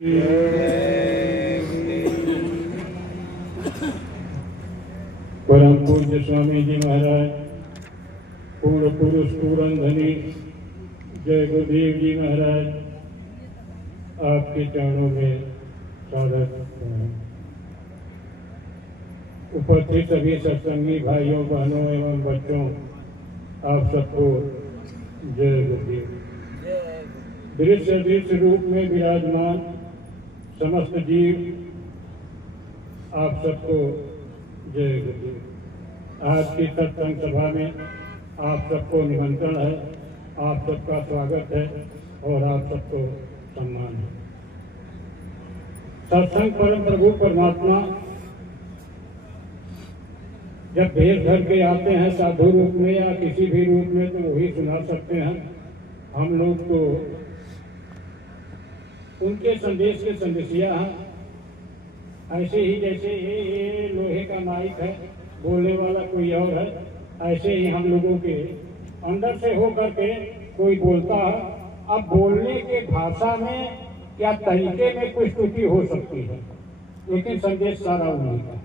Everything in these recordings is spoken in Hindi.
परम पूज्य स्वामी जी महाराज, पूर्ण पुरुष पूर्ण धनी जय गुरुदेव जी महाराज, आपके चरणों में स्वागत है। उपस्थित सभी सत्संगी भाइयों बहनों एवं बच्चों, आप सबको जय गुरुदेव। दृश्य दृश्य रूप में विराजमान समस्त जीव, आप सबको जय गुरुदेव। आज की सत्संग सभा में आप सबको निमंत्रण है, आप सबका स्वागत है और आप सबको सम्मान है। सत्संग परम प्रभु परमात्मा जब भेद धर के आते हैं साधु रूप में या किसी भी रूप में, तो वही सुना सकते हैं। हम लोग तो उनके संदेश के संदेशिया हैं। ऐसे ही जैसे ये लोहे का माइक है, बोलने वाला कोई और है, ऐसे ही हम लोगों के अंदर से हो करके कोई बोलता है। अब बोलने के भाषा में या तरीके में कुछ त्रुटि हो सकती है, लेकिन संदेश सारा उन्हीं का।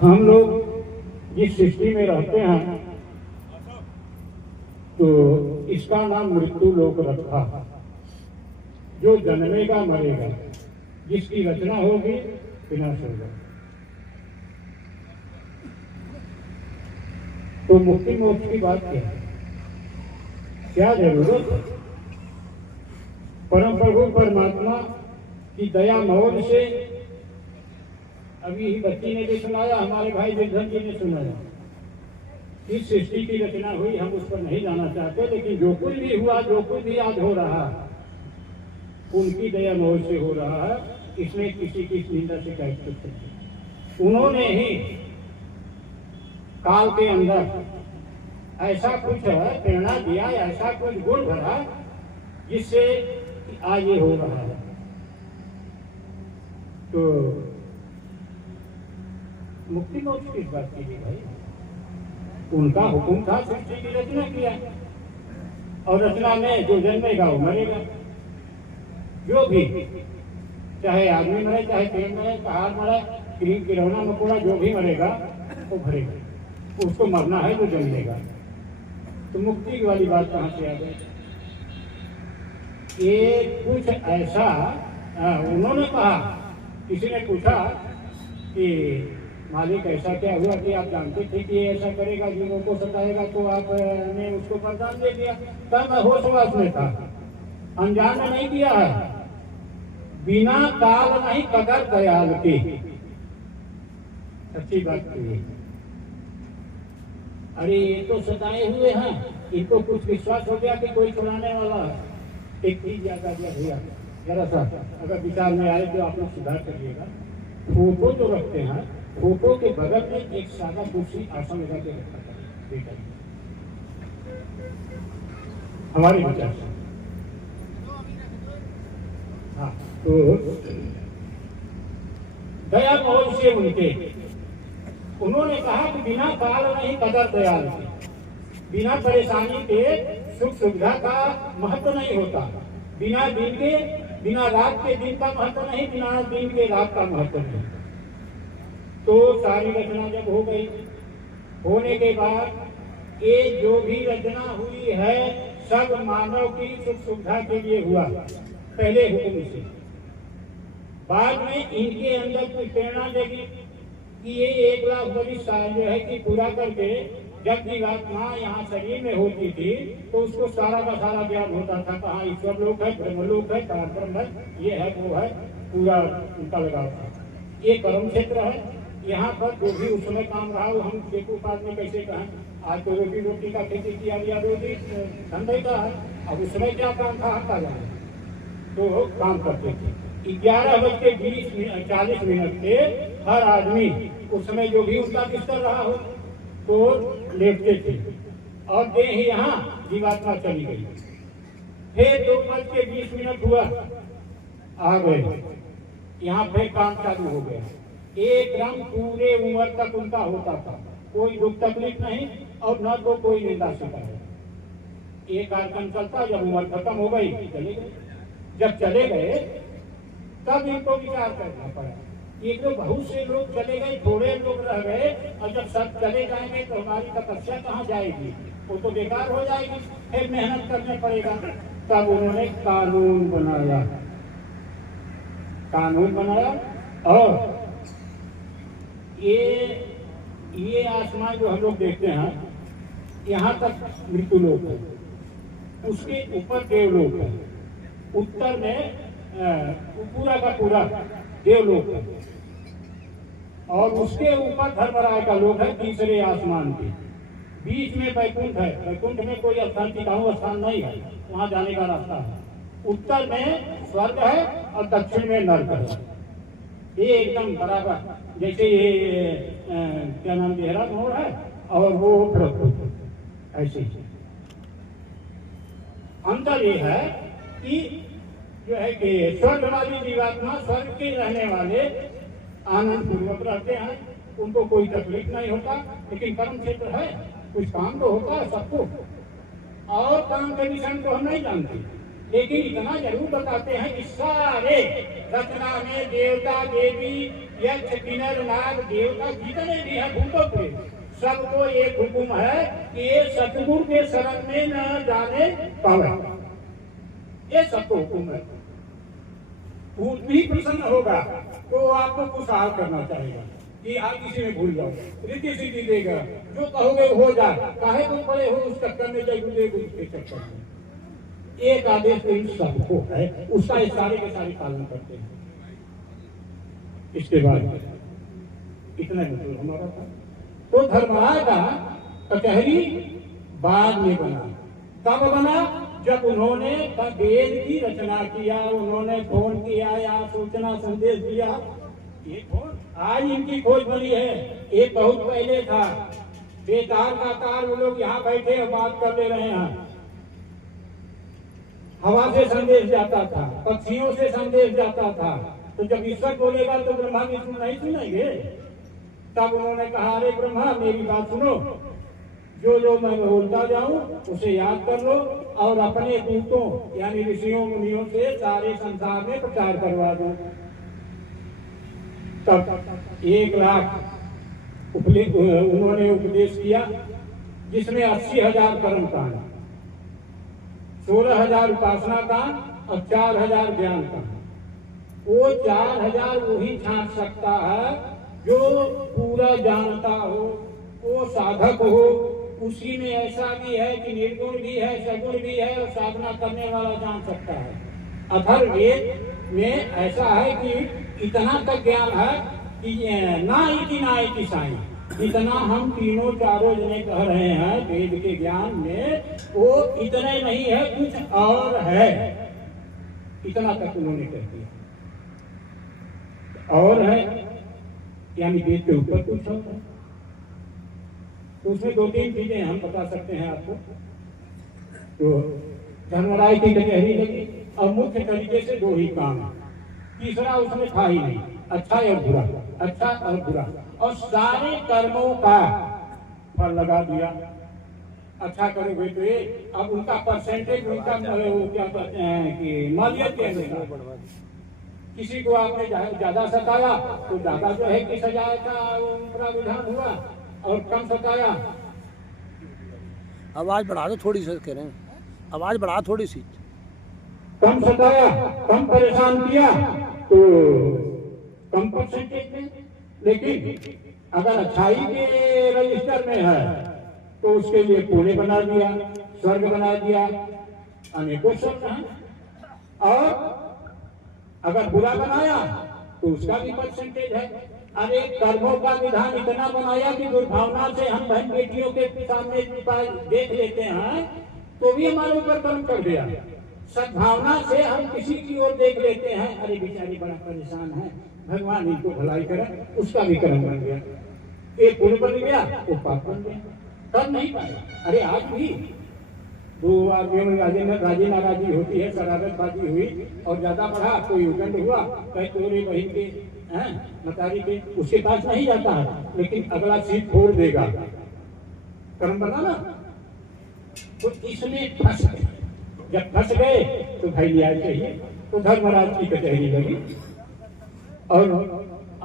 हम लोग जिस सृष्टि में रहते हैं तो इसका नाम मृत्यु लोक रखा। जो जन्मेगा मरेगा, जिसकी रचना होगी विनाश होगा। तो मुक्ति मोक्ष की बात क्या है, क्या जरूरत है? परम प्रभु परमात्मा की दया मौज से, अभी ही बच्ची ने भी सुनाया, हमारे भाई विधन जी ने सुनाया, इस सृष्टि की रचना हुई। हम उस पर नहीं जाना चाहते, लेकिन जो कुछ भी हुआ, जो कुछ भी आज हो रहा है, उनकी दया मौज से हो रहा है। इसमें किसी की निंदा शिकायत कर सकते। उन्होंने ही काल के अंदर ऐसा कुछ प्रेरणा दिया, ऐसा कुछ गुण भरा, जिससे आज ये हो रहा है। तो मुक्ति मोक्ष किस बात की भाई? उनका हुक्म था, सृष्टि की रचना किया, और रचना में जो जन्मेगा वो मरेगा। जो भी, चाहे आदमी मरे, चाहे पेड़ मरे, पहाड़ मरे, किरौना मकोड़ा, जो भी मरेगा वो भरेगा। उसको मरना है तो जन्मेगा। तो मुक्ति वाली बात कहाँ से आ गई? ये कुछ ऐसा उन्होंने कहा। किसी ने पूछा कि मालिक ऐसा क्या हुआ कि आप जानते थे कि ऐसा करेगा, जीवों को सताएगा, तो आपने उसको वरदान दे दिया? तब मैं होशवास में था, अनजान में नहीं किया है। बिना काल नहीं कदर दयाल की, अच्छी बात की। अरे ये तो सताए हुए हैं, इनको कुछ विश्वास हो गया कि कोई छुड़ाने वाला है। एक चीज याद आ गया भैया, जरा सा अगर विचार में आए तो आप लोग सुधार करिएगा। फोटो जो रखते हैं, फोटो के बगल में एक सादा कुर्सी आसन लगा के रखा था, हमारे विचार से। हाँ, तो दया मौज से उन्होंने कहा कि बिना काल नहीं कदर दयाल की। बिना परेशानी के सुख सुविधा का महत्व नहीं होता। बिना दिन के, बिना रात के दिन का महत्व नहीं, बिना दिन के रात का महत्व नहीं। तो सारी रचना जब हो गई, होने के बाद ये जो भी रचना हुई है सब मानव की सुख सुविधा के लिए हुआ, पहले हुक्म से। बाद में इनके अंदर कोई प्रेरणा देगी कि ये 1 लाख बड़ी साल जो है कि पूरा करके, जब जीवात्मा यहाँ शरीर में होती थी तो उसको सारा का सारा ज्ञान होता था। कहाँ ईश्वर लोक है, ब्रह्मलोक है, पराक्रम है, ये है वो है, पूरा उनका लगाव था। ये कर्म क्षेत्र है। यहाँ पर जो भी उस समय काम रहा वो हम बेवकूफ आदमी कैसे कहें। आज तो रोटी का खेती किया गया, रोटी धंधे का है। अब उस समय क्या काम था हम का जाए, तो काम करते थे। 11:40 पे हर आदमी उस समय जो भी उनका बिस्तर रहा हो तो लेटते थे, और देह यहाँ जीवात्मा चली गई। फिर 2:20 हुआ, आ गए, यहाँ फिर काम चालू हो गया। एकदम पूरे उम्र तक उनका होता था, कोई दुख तकलीफ नहीं और न तो कोई निंदा शिकायत। एक कार्यक्रम चलता, जब उम्र खत्म हो गई चले गए। जब चले गए तब इनको विचार करना पड़ा। एक तो बहुत से लोग चले गए, थोड़े लोग रह गए, और जब सब चले जाएंगे तो हमारी तपस्या कहाँ जाएगी, वो तो बेकार हो जाएगी, फिर मेहनत करना पड़ेगा। तब उन्होंने कानून बनाया, और ये आसमान जो हम लोग देखते हैं, यहाँ तक मृत्यु लोक है, उसके ऊपर देवलोक है, उत्तर में पूरा का पूरा देवलोक है, और उसके ऊपर धर्मराय का लोक है तीसरे आसमान के। बीच में बैकुंठ है, बैकुंठ में कोई स्थान टिकाऊ स्थान नहीं है, वहां जाने का रास्ता है। उत्तर में स्वर्ग है और दक्षिण में नरक है। ये एकदम बराबर, जैसे ये क्या नाम देहरादून है और वो भरतपुर, ऐसे ही। अंतर ये है कि जो है कि स्वर्ग वाली जीवात्मा, स्वर्ग के रहने वाले आनंद पूर्वक रहते हैं, उनको कोई तकलीफ नहीं होता। लेकिन कर्म क्षेत्र है, कुछ काम तो होता है सबको, और काम के विषय को हम नहीं जानते, लेकिन इतना जरूर बताते हैं कि सारे रचना में देवता देवी यक्ष किन्नर नाग देवता जितने भी हैं भूतों के, सबको एक हुक्म है कि ये सतगुरु के शरण में न जाने पावे। ये सबको हुक्म है। भूत भी प्रसन्न होगा तो आपको कुछ हाल करना चाहेगा कि आप किसी में भूल जाओ, रीति सीधी देगा, जो कहोगे हो जाए, काहे तुम पड़े हो उस चक्कर में, जय गुरुदेव के चक्कर में। एक आदेश तो इन सबको है, उसका ये सारे के सारे पालन करते हैं। इसके बाद इतना मतलब हमारा था। तो धर्मराय का कचहरी बाद में बना। कब बना? जब उन्होंने वेद की रचना किया, उन्होंने फोन किया या सूचना संदेश दिया। ये फोन आज इनकी खोज बनी है, ये बहुत पहले था। बेतार का तार वो लोग यहाँ बैठे और बात कर ले रहे हैं। हवा से संदेश जाता था, पक्षियों से संदेश जाता था। तो जब ईश्वर बोलेगा तो ब्रह्मा विष्णु नहीं सुनेंगे। तब उन्होंने कहा, अरे ब्रह्मा मेरी बात सुनो, जो जो मैं बोलता जाऊं उसे याद कर लो और अपने दूतों यानी ऋषियों मुनियों से सारे संसार में प्रचार करवा दो। तब 1 लाख उन्होंने उपदेश किया, जिसमें 80,000 कर्म कांड, 16,000 उपासना कांड और 4,000 ज्ञान कांड। वो 4,000 वही छांट सकता है जो पूरा जानता हो, वो साधक हो। उसी में ऐसा भी है कि निर्गुण भी है, सगुण भी है, और साधना करने वाला जान सकता है। अथर्ववेद में ऐसा है कि इतना तक ज्ञान है कि ना इति साई, जितना हम तीनों चारों जने कह रहे हैं वेद के ज्ञान में, वो इतने नहीं है, कुछ और है। इतना तक उन्होंने कह दिया। और है यानी वेद के ऊपर कुछ और है। तो उसमें 2-3 चीजें हम बता सकते हैं आपको। तो धर्मराय की कचहरी लगी और मुख्य तरीके से 2 ही काम, तीसरा उसमें था ही नहीं, अच्छा और बुरा, अच्छा और बुरा, और सारे कर्मों का फल लगा दिया। अच्छा करोगे तो ये, अब उनका परसेंटेज, उनका क्या कहते हैं कि मालियत के किसी को आपने ज्यादा सताया तो ज्यादा जो है कि सजा का उनका विधान हुआ, और कम सताया। आवाज बढ़ा दो थोड़ी सी, कह रहे हैं आवाज बढ़ा थोड़ी सी। कम सताया, कम परेशान किया तो कम परसेंटेज में। लेकिन अगर अच्छाई के रजिस्टर में है तो उसके लिए पुण्य बना दिया, स्वर्ग बना दिया, अनेकों स्वर्ग हैं। और अगर बुरा बनाया तो उसका भी परसेंटेज है। अरे कर्मों का विधान इतना बनाया कि दुर्भावना से हम बहन बेटियों के सामने देख लेते हैं तो भी हमारे ऊपर कर्म कर दिया। सद्भावना से हम किसी की ओर देख लेते हैं, अरे बेचारी बड़ा परेशान है, भगवान इनको भलाई करे, उसका भी कर्म बन गया। एक पुण्य बन गया, वो पाप बन गया, कर नहीं पाए। अरे आज भी 2 आदमियों में राजी नाराजी होती है, शरारतबाजी हुई और ज्यादा बढ़ा, कोई उगंड हुआ, कहीं तोरे बहन के मतारी के, उसके पास नहीं जाता है, लेकिन अगला सीट छोड़ देगा। कर्म बना ना, तो इसमें फंस गए। जब फंस गए तो भाई न्याय चाहिए, तो धर्मराज की कचहरी लगी और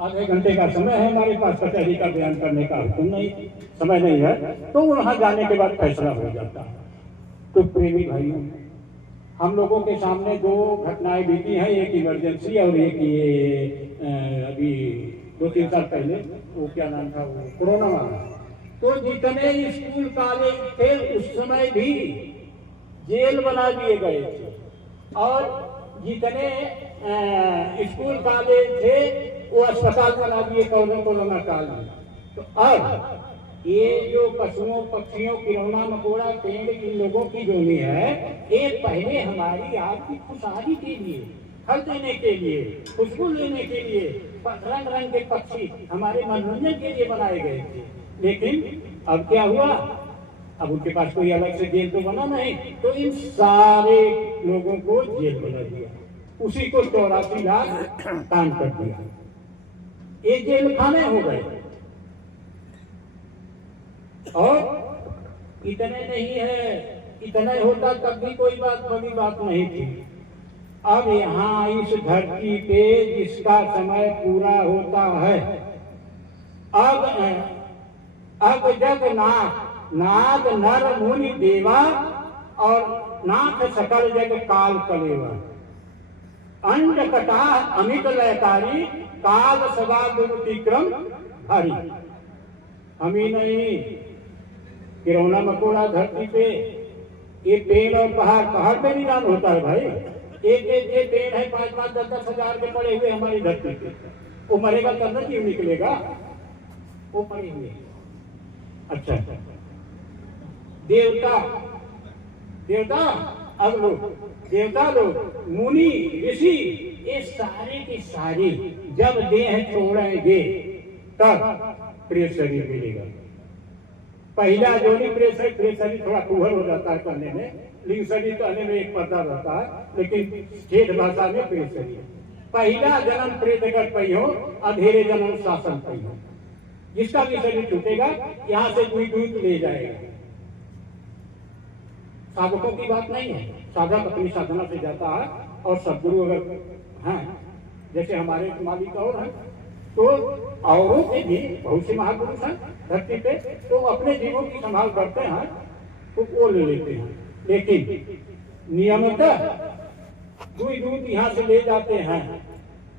आधे घंटे का समय है हमारे पास, कचहरी का बयान करने का हुक्म नहीं, समय नहीं है, तो वहां जाने के बाद फैसला हो जाता है। तो प्रेमी भाइयों, हम लोगों के सामने दो घटनाएं बीती हैं, एक इमरजेंसी और एक ये अभी 2-3 साल पहले वो क्या नाम था, वो कोरोना वाला। तो जितने स्कूल कॉलेज थे उस समय भी जेल बना दिए गए थे, और जितने स्कूल कॉलेज थे वो अस्पताल बना दिए कोरोना काल में। तो अब ये जो पशुओं पक्षियों किरौना मकोड़ा पेड़ इन लोगों की जोनी है, ये पहले हमारी आपकी खुशहाली के लिए, फल देने के लिए, खुशबू लेने के लिए, रंग रंग के पक्षी हमारे मनोरंजन के लिए बनाए गए थे। लेकिन अब क्या हुआ, अब उनके पास कोई अलग से जेल तो बना नहीं, तो इन सारे लोगों को जेल बना दिया, उसी को 84 लाख काम कर दिया, ये जेल खाने हो गए। और इतने नहीं है, इतना होता तब भी कोई बड़ी बात नहीं थी। अब यहाँ इस धरती पे जिसका समय पूरा होता है, अब जब नाग नर मुनि देवा और नाथ सकल जग काल कलेवा, अंड कटा अमित लयकारी, काल सदा दुर्तिक्रम हरि। हम ही नहीं, किरौना मकोड़ा धरती पे, ये पेड़ और पहाड़ पे निदान होता है भाई। एक पेड़ है 5-5, 10-10 हजार के पड़े हुए हमारी धरती पे, वो मरेगा तब न क्यों निकलेगा, वो पड़े हुए। अच्छा, देवता अब लोग, देवता लोग, मुनि ऋषि, ये सारे के सारे जब देह छोड़ेंगे तब प्रिय शरीर मिलेगा। पहला जोनी प्रिय शरीर थोड़ा कुहर हो जाता है कहने में, लिंग शरीर कहने में एक पर्दा रहता है, लेकिन ठेठ भाषा में प्रिय शरीर। पहला जन्म प्रेत जगत पई हो, अधेरे जन्म शासन पई हो। जिसका भी शरीर छूटेगा यहाँ से कोई दूध ले जाएगा। साधकों की बात नहीं है, साधक अपनी साधना से जाता है, और सदगुरु अगर हैं जैसे हमारे मालिक और हैं, तो औरों के भी बहुत से महापुरुष हैं धरती पे, तो अपने जीवों की संभाल करते हैं, तो वो ले लेते हैं। लेकिन नियमतः दूध यहाँ से ले जाते हैं,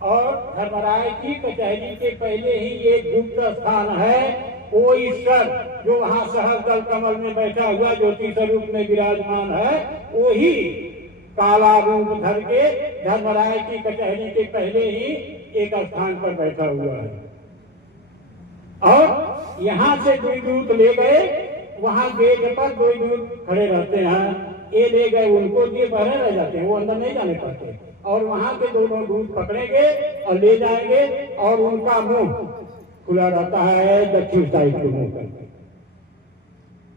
और धर्मराय की कचहरी के पहले ही एक गुप्त स्थान है, वो ईश्वर जो वहाँ सहस्त्र कमल में बैठा हुआ ज्योति स्वरूप में विराजमान है, वही काला रूप धर के धर्मराय की कचहरी के पहले ही एक स्थान पर बैठा हुआ है। और यहाँ से दूध ले गए, वहाँ गेट पर दो दूध खड़े रहते हैं, ये ले गए उनको दिए, बाहर रह जाते हैं, वो अंदर नहीं जाने पाते, और वहाँ के दोनों दूध पकड़ेंगे और ले जाएंगे, और उनका मुंह खुला रहता है दक्षिण साइड के मुंह करके,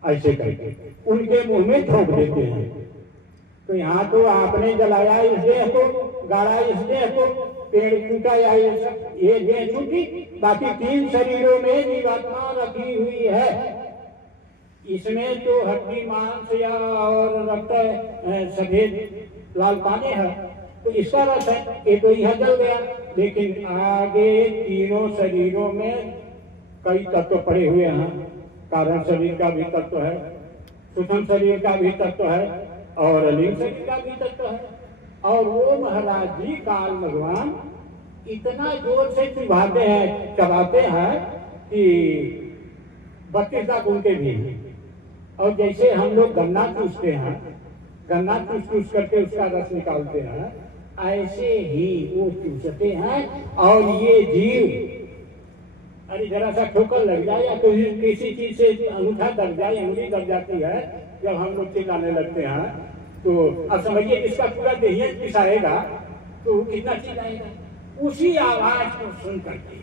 ऐसे करके उनके मुंह में झोंक देते हैं। तो यहाँ तो आपने जलाया इस देह को, गाड़ा इस देह को, पेड़ टूटा या ये देह टूटी, बाकी 3 शरीरों में जीवात्मा रखी हुई है। इसमें तो हड्डी मांस या और रक्त सफेद लाल पानी है, तो इसका रस है, ये तो यह जल गया। लेकिन आगे तीनों शरीरों में कई तत्व पड़े हुए हैं, कारण शरीर का भी तत्व है, सूक्ष्म शरीर का भी तत्व है, और लिंग शरीर का भी तत्व है। और वो महाराज जी काल भगवान इतना जोर से चबाते हैं कि 32 लाख उनके भी। और जैसे हम लोग गन्ना चूसते हैं, गन्ना चूस करके उसका रस निकालते हैं, ऐसे ही वो चूसते हैं। और ये जीव, अरे जरा सा ठोकर लग जाए या कोई किसी चीज से अंगूठा दब जाए, अंगुली दब जाती है, जब हम लोग चिल्लाने लगते हैं, तो अब समझिए इसका पूरा देहिया पिसाएगा तो कितना चिल्लाएगा। उसी आवाज को सुन करके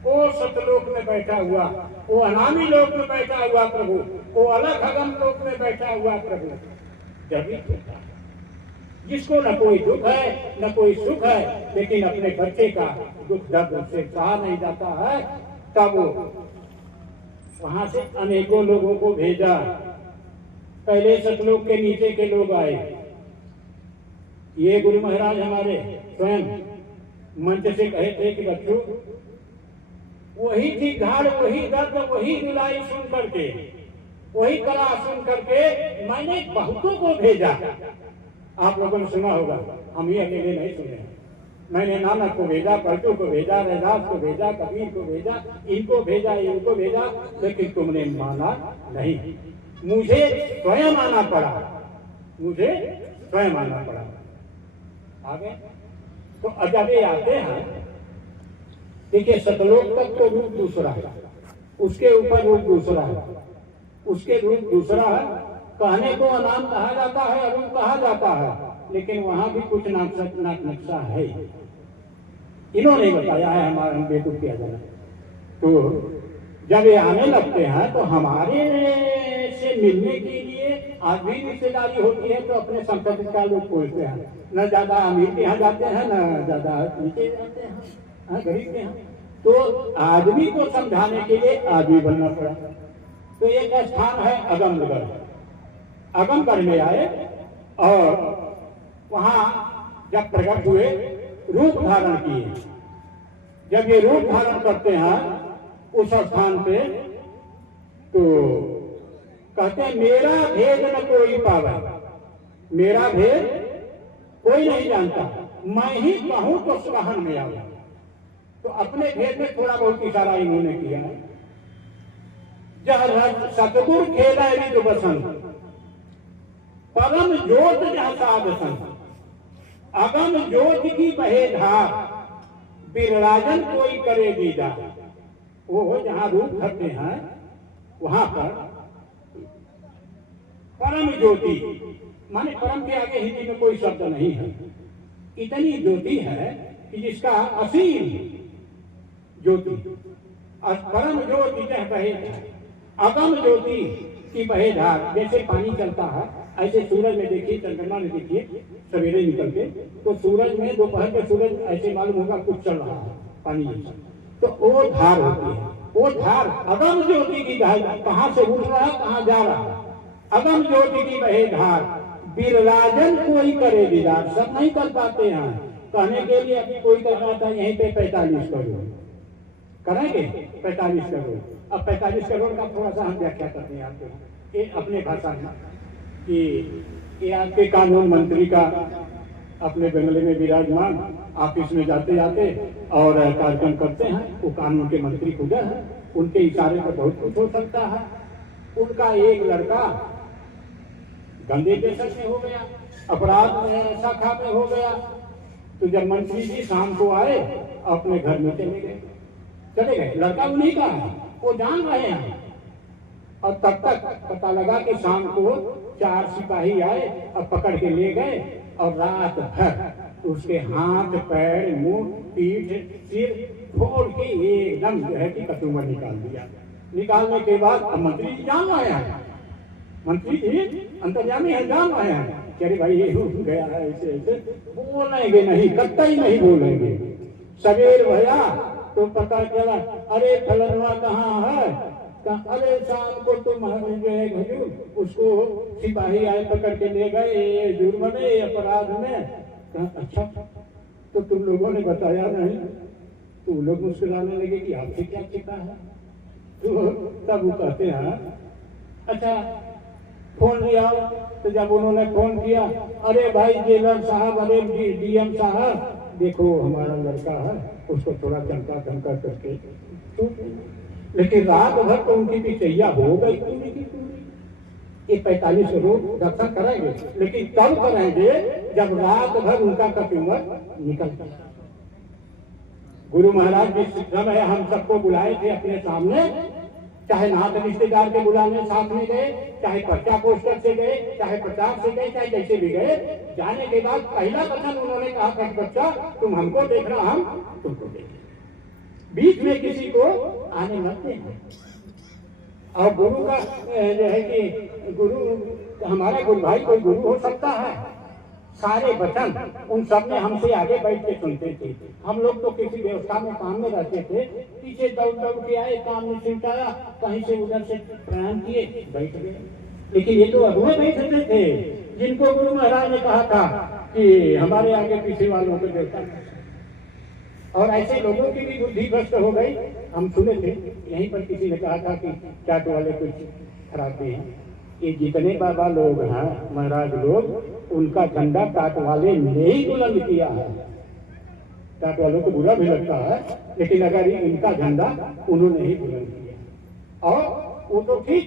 वो सतलोक में बैठा हुआ, वो अनामी लोक में बैठा हुआ प्रभु, वो अलग अगम लोक में बैठा हुआ प्रभु जब होता है, जिसको न कोई दुख है न कोई सुख है, लेकिन अपने बच्चे का दुख दर्द उससे सहा नहीं जाता है, तब वहां से अनेकों लोगों को भेजा, पहले सतलोक के नीचे के लोग आए। ये गुरु महाराज हमारे स्वयं मंच से कहे थे कि बच्चों, वही थी घाड़, वही दर्द, वही रुलाई सुन करके, वही कला सुन करके मैंने बहुतों को भेजा। आप लोगों ने सुना होगा, हम ही अकेले नहीं सुने। मैंने नानक को भेजा, पलटू को भेजा, रैदास को भेजा, कबीर को भेजा, इनको भेजा, इनको भेजा, लेकिन तुमने माना नहीं। मुझे स्वयं आना पड़ा, मुझे स्वयं आना पड़ा। आगे तो जब ये आते हैं, देखिए सतलोक तक तो रूप दूसरा है, उसके ऊपर रूप दूसरा है, उसके रूप दूसरा है। कहने को नाम कहा जाता है, रूप कहा जाता है, लेकिन वहां भी कुछ नक्शा है। इन्होंने बताया है, हमारा हम बेवकूफ किया जाना। तो जब ये आने लगते हैं तो हमारे से मिलने के लिए आज भी रिश्तेदारी होती है, तो अपने संपत्ति का लोग पूछते हैं। न ज्यादा अमीर के यहाँ जाते हैं, न ज्यादा नीचे जाते हैं, गरीब के यहाँ। तो आदमी को समझाने के लिए आदमी बनना पड़ा। तो एक स्थान है अगमगढ़। अगमगढ़ में आए और वहां जब प्रकट हुए, रूप धारण किए। जब ये रूप धारण करते हैं उस स्थान पे, तो कहते हैं मेरा भेद न कोई पावे, मेरा भेद कोई नहीं जानता, मैं ही कहूं तो सुगहन में आवे। तो अपने भेद में थोड़ा बहुत इशारा इन्होंने किया है। जह सतगुर खेला रिद बसंत, परम ज्योत जह साध संत, अगम ज्योत की बहे धार, बिरराजन कोई करे दीदार। वो जहां रूप धरते हैं वहां पर परम ज्योति, माने परम के आगे हिंदी में कोई शब्द नहीं है। इतनी ज्योति है कि जिसका असीम ज्योति, परम ज्योति जह बहे, अगम ज्योति की बहे धार। जैसे पानी चलता है, ऐसे सूरज में देखिए, चंद्रमा में देखिए, सवेरे निकल के तो सूरज में दोपहर के सूरज ऐसे मालूम होगा कुछ चल रहा है पानी जैसा, तो वो धार होती है। वो धार अगम ज्योति की धार, कहाँ से उठ रहा है, कहाँ जा रहा है, अगम ज्योति की बहे धार, बिरराजन कोई करे दीदार। सब नहीं कर पाते हैं, कहने के लिए अभी कोई कर रहा था यहीं पे 45 करोड़ करेंगे, 45 करोड़। अब 45 करोड़ का थोड़ा सा हम व्याख्या करते हैं आपके अपने भाषा में कि ये आपके कानून मंत्री का अपने बंगले में विराजमान, ऑफिस में जाते जाते और कार्यक्रम करते हैं। वो कानून के मंत्री खुद है, उनके इशारे पर बहुत कुछ हो सकता है। उनका एक लड़का गंदे केस में हो गया, अपराध शाखा में हो गया। तो जब मंत्री जी शाम को आए, अपने घर में चले गए। लड़का उन्हीं का है, वो जान रहे हैं। और तब तक पता लगा कि शाम को 4 सिपाही आए और पकड़ के ले गए और रात भर उसके हाथ, पैर, मुंह, पीठ, सिर फोड़ के एकदम जो है कि कचूमर निकाल दिया। निकालने के बाद अब मंत्री जी जान रहे हैं, मंत्री जी अंतर्यामी है, जान रहे हैं कि अरे भाई ये हो गया है, ऐसे ऐसे बोलेंगे नहीं, कतई नहीं बोलेंगे। सवेर भया तो पता चला, अरे फलनवा कहाँ है, अरे शाम को तुम जो है भजूर, उसको सिपाही आए पकड़ के ले गए जुर्म में, अपराध में। अच्छा, तो तुम लोगों ने बताया नहीं? तो लोग मुस्कुराने लगे कि आपसे क्या छिपा है। तो तब वो कहते हैं अच्छा फोन लिया। तो जब उन्होंने फोन किया, अरे भाई जेलर साहब, अरे डीएम साहब, देखो हमारा लड़का है, उसको थोड़ा चमका चमका करके। तो लेकिन रात भर तो उनकी पिछैया हो गई पूरी की पूरी। ये 45 करोड़ रक्षा करेंगे, लेकिन तब करेंगे जब रात भर उनका कचूमर निकल गया। गुरु महाराज जिस समय हम सबको बुलाए थे अपने सामने, चाहे नाथ रिश्तेदार के बुलाने साथ में गए, चाहे पर्चा पोस्टर से गए, चाहे प्रचार से गए, चाहे जैसे भी गए, जाने के बाद पहला कथन उन्होंने कहा था, बच्चा तुम हमको देखना, हम तुमको देखें, बीच में किसी को आने मत देना। और गुरु का जो है कि गुरु, हमारा गुरु भाई कोई गुरु हो सकता है, सारे वचन उन सब में हमसे आगे बैठ के सुनते थे। हम लोग तो किसी व्यवस्था में काम में रहते थे, पीछे दौड़ दौड़ के आए, काम में सिमटाया, कहीं से उधर से प्रणाम किए, बैठ गए। लेकिन ये तो अगुए बैठते थे जिनको गुरु महाराज ने कहा था कि हमारे आगे पीछे वालों को देवता नहीं। और ऐसे लोगों की भी बुद्धि भ्रष्ट हो गई। हम सुने थे यहीं पर किसी ने कहा था कि चाट वाले कुछ खराबी हैं। ये जितने बाबा लोग हैं महाराज लोग, उनका झंडा टाट वाले ने ही बुलंद किया है। टाट वालों को बुरा भी लगता है, लेकिन अगर इनका झंडा उन्होंने ही बुलंद किया। और वो तो ठीक,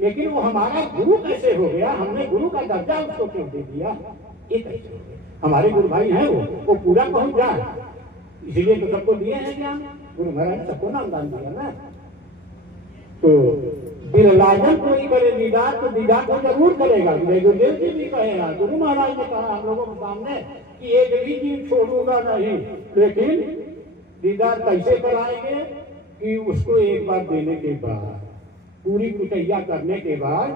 लेकिन वो हमारा गुरु कैसे हो गया? हमने गुरु का दर्जा उसको क्यों दे दिया? ये कैसे हो गया? हमारे गुरु भाई हैं, वो पूरा पहुंच जाए, इसीलिए तो सबको दिए हैं ज्ञान। गुरु महाराज सबको नाम दान दिया ना। तो बिरलाजन कोई करे दीदार तो दीदार को जरूर करेगा। गुरुदेव जी भी कहेगा, गुरु महाराज ने कहा हम लोगों के सामने कि एक भी चीज छोड़ूंगा नहीं, लेकिन दीदार कैसे कराएंगे कि उसको एक बार देने के बाद, पूरी कुटैया करने के बाद।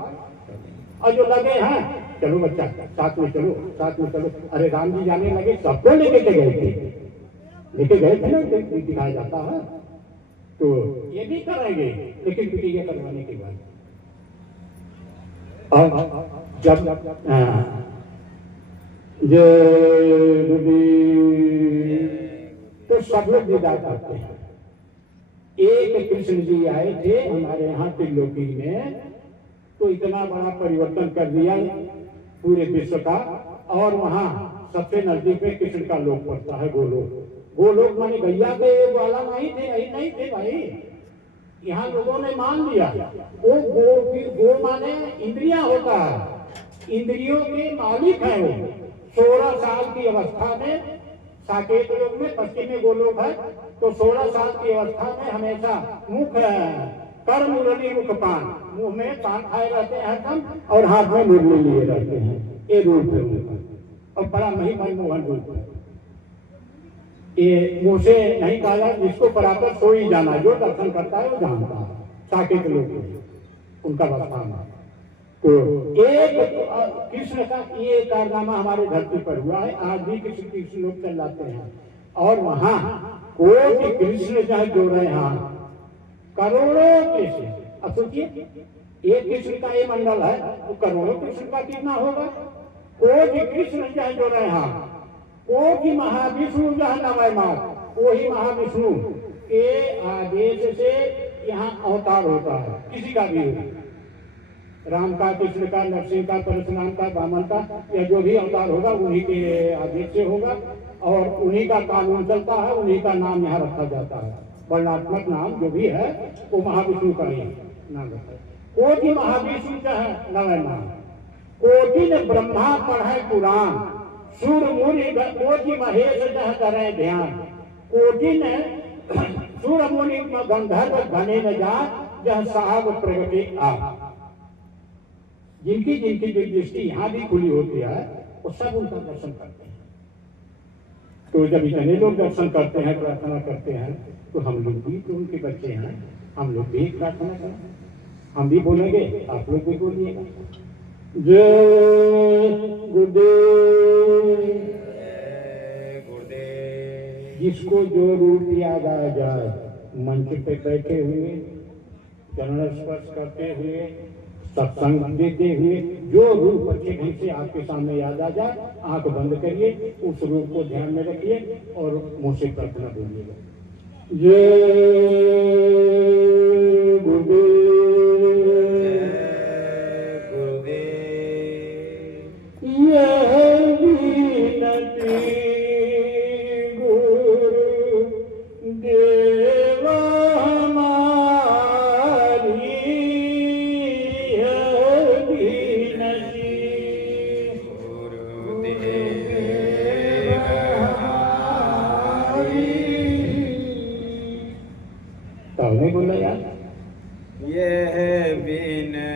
और जो लगे हैं चलो बच्चा साथ में चलो, साथ में चलो। अरे राम जी जाने लगे, सबको लेके गए थे ना, दिखाया जाता है। तो ये भी करेंगे, लेकिन कुटैया करवाने के बाद। और जब तो सब लोग दीदार करते हैं। एक कृष्ण जी आए थे हमारे यहाँ त्रिलोकी में, तो इतना बड़ा परिवर्तन कर दिया पूरे विश्व का। और वहाँ सबसे नजदीक में कृष्ण का लोक पड़ता है, गोलोक। गोलोक माने गैया के वाला नहीं थे भाई। यहाँ लोगों ने मान लिया वो गो माने इंद्रिया होता है, इंद्रियों के मालिक है वो। 16 साल की अवस्था में साकेत लोक में, पश्चिमी गोलोक है, तो 16 साल की अवस्था में हमेशा मुख कर मुरली मुख पान, मुंह में पान खाए रहते हैं हरदम, और हाथ में मुरली लिए रहते हैं। ये रूप है उनका, और बड़ा मनमोहन रूप है। ये मुंह से नहीं कहा, जिसको पराकर सो ही जाना, जो दर्शन करता है वो जानता है। साकेत लोग उनका स्थान है। तो एक कृष्ण का ये कारनामा हमारे धरती पर हुआ है। आज भी कृष्ण लोग चलाते हैं, और वहां कोई कृष्ण चाहे जो रहे, हाँ करोड़ों कृष्ण। अब सोचिए एक कृष्ण का ये मंडल है, तो करोड़ों कृष्ण का कितना होगा? कोटि कृष्ण चाहे जो रहे, हाँ कोटि महाविष्णु जहाँ नवय मात, वही महाविष्णु के आदेश से यहाँ अवतार होता है, किसी का भी हो। राम का, कृष्ण का, नरसिंह का, परशुराम का, वामन का, या जो भी अवतार होगा उन्हीं के आदेश से होगा, और उन्हीं का कानून चलता है, उन्हीं का नाम यहाँ रखा जाता है। वर्णात्मक नाम जो भी है वो महाविष्णु का ही नाम है। कोटि महाविष्णु का है नवय नाम। कोटि ने ब्रह्मा पढ़े पुराण, सूर मुनि कोटि महेश जह करे ध्यान। कोटि ने सूर मुनि गंधर्व घने न जा, जह साहब प्रगति आप। जिनकी दृष्टि यहाँ भी खुली होती है, वो सब उनका दर्शन करते हैं। तो जब इतने लोग दर्शन करते हैं, प्रार्थना करते हैं, तो हम लोग भी तो उनके बच्चे हैं, हम लोग भी प्रार्थना करें। हम भी बोलेंगे, आप लोग भी बोलिएगा। जय गुरुदेव। जिसको जो रूप याद आ जाए, मंच पे बैठे हुए, चरण स्पर्श करते हुए, सत्संग देते हुए, जो रूप अच्छे ढंग से आपके सामने याद आ जाए, आंख बंद करिए, उस रूप को ध्यान में रखिए और मुंह से प्रार्थना बोलिएगा। जय गुरुदेव। यह विनती गुरु देव हमारी, यह विनती गुरुदेव हमारी। तो नहीं बोला यार, यह विनती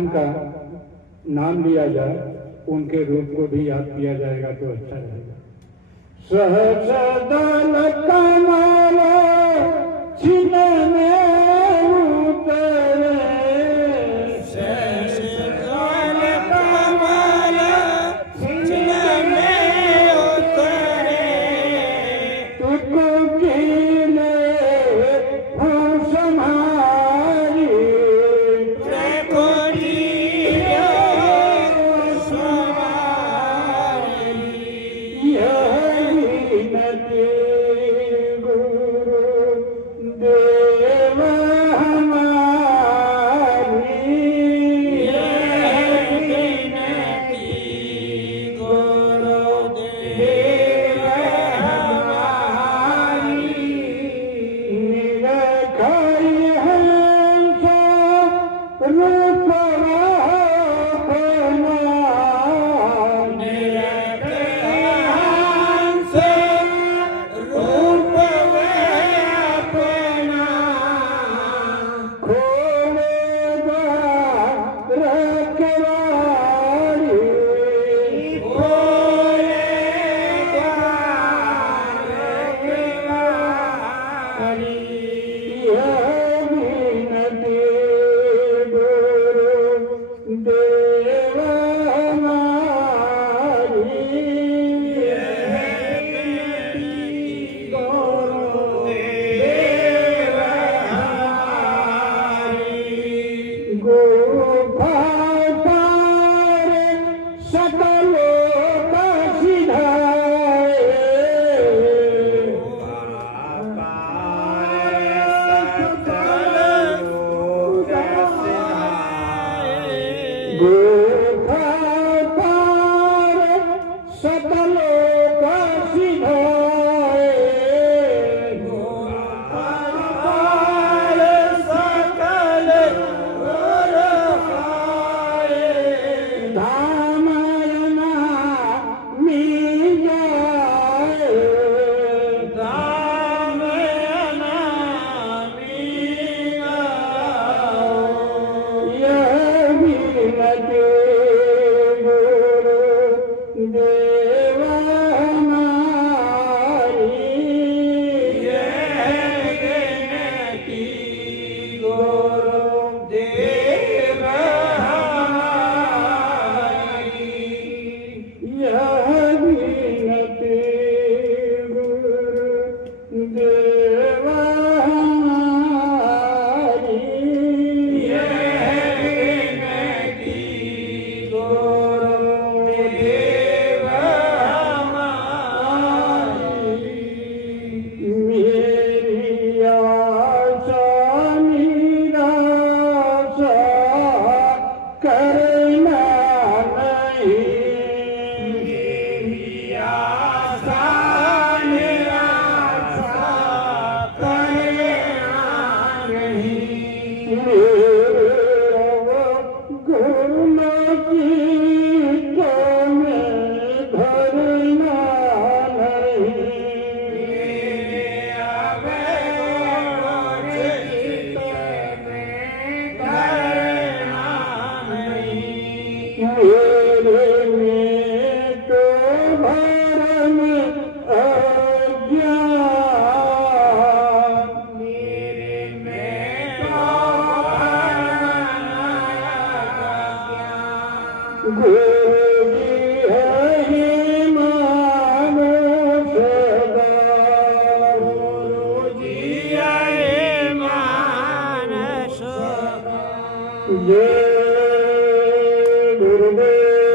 स्थान का नाम लिया जाए, उनके रूप को भी याद किया जाएगा तो अच्छा रहेगा। सहस्रदल कमल छिन में उतरे, सहस्रदल कमल छिन में उतरे, तुझको कीने हूँ संहारी, तुझको कीने हूँ संहारी। यह विनती गुरु देव हमारी, यह विनती गुरुदेव हमारी। निरखई हंस रूप अपना, निरखहंस रूप अपना, खोलेगा रखवाली, खोलेगा रखवाली। यह विनती गुरु देव हमारी, गुरुदेव हमारी। गोपाल सकलों का सिधाए, गोपाल सकलों का सिधाए, धामयना मिल जाए, यह विनती गुरु देव हमारी, यह विनती गुरु देव हमारी, मेरी आशा निराशा करना नहीं, गुरु की तो में धरना मेरे में तो भरम अज्ञान, गोरी है मानो सदा, जय गुरुदेव।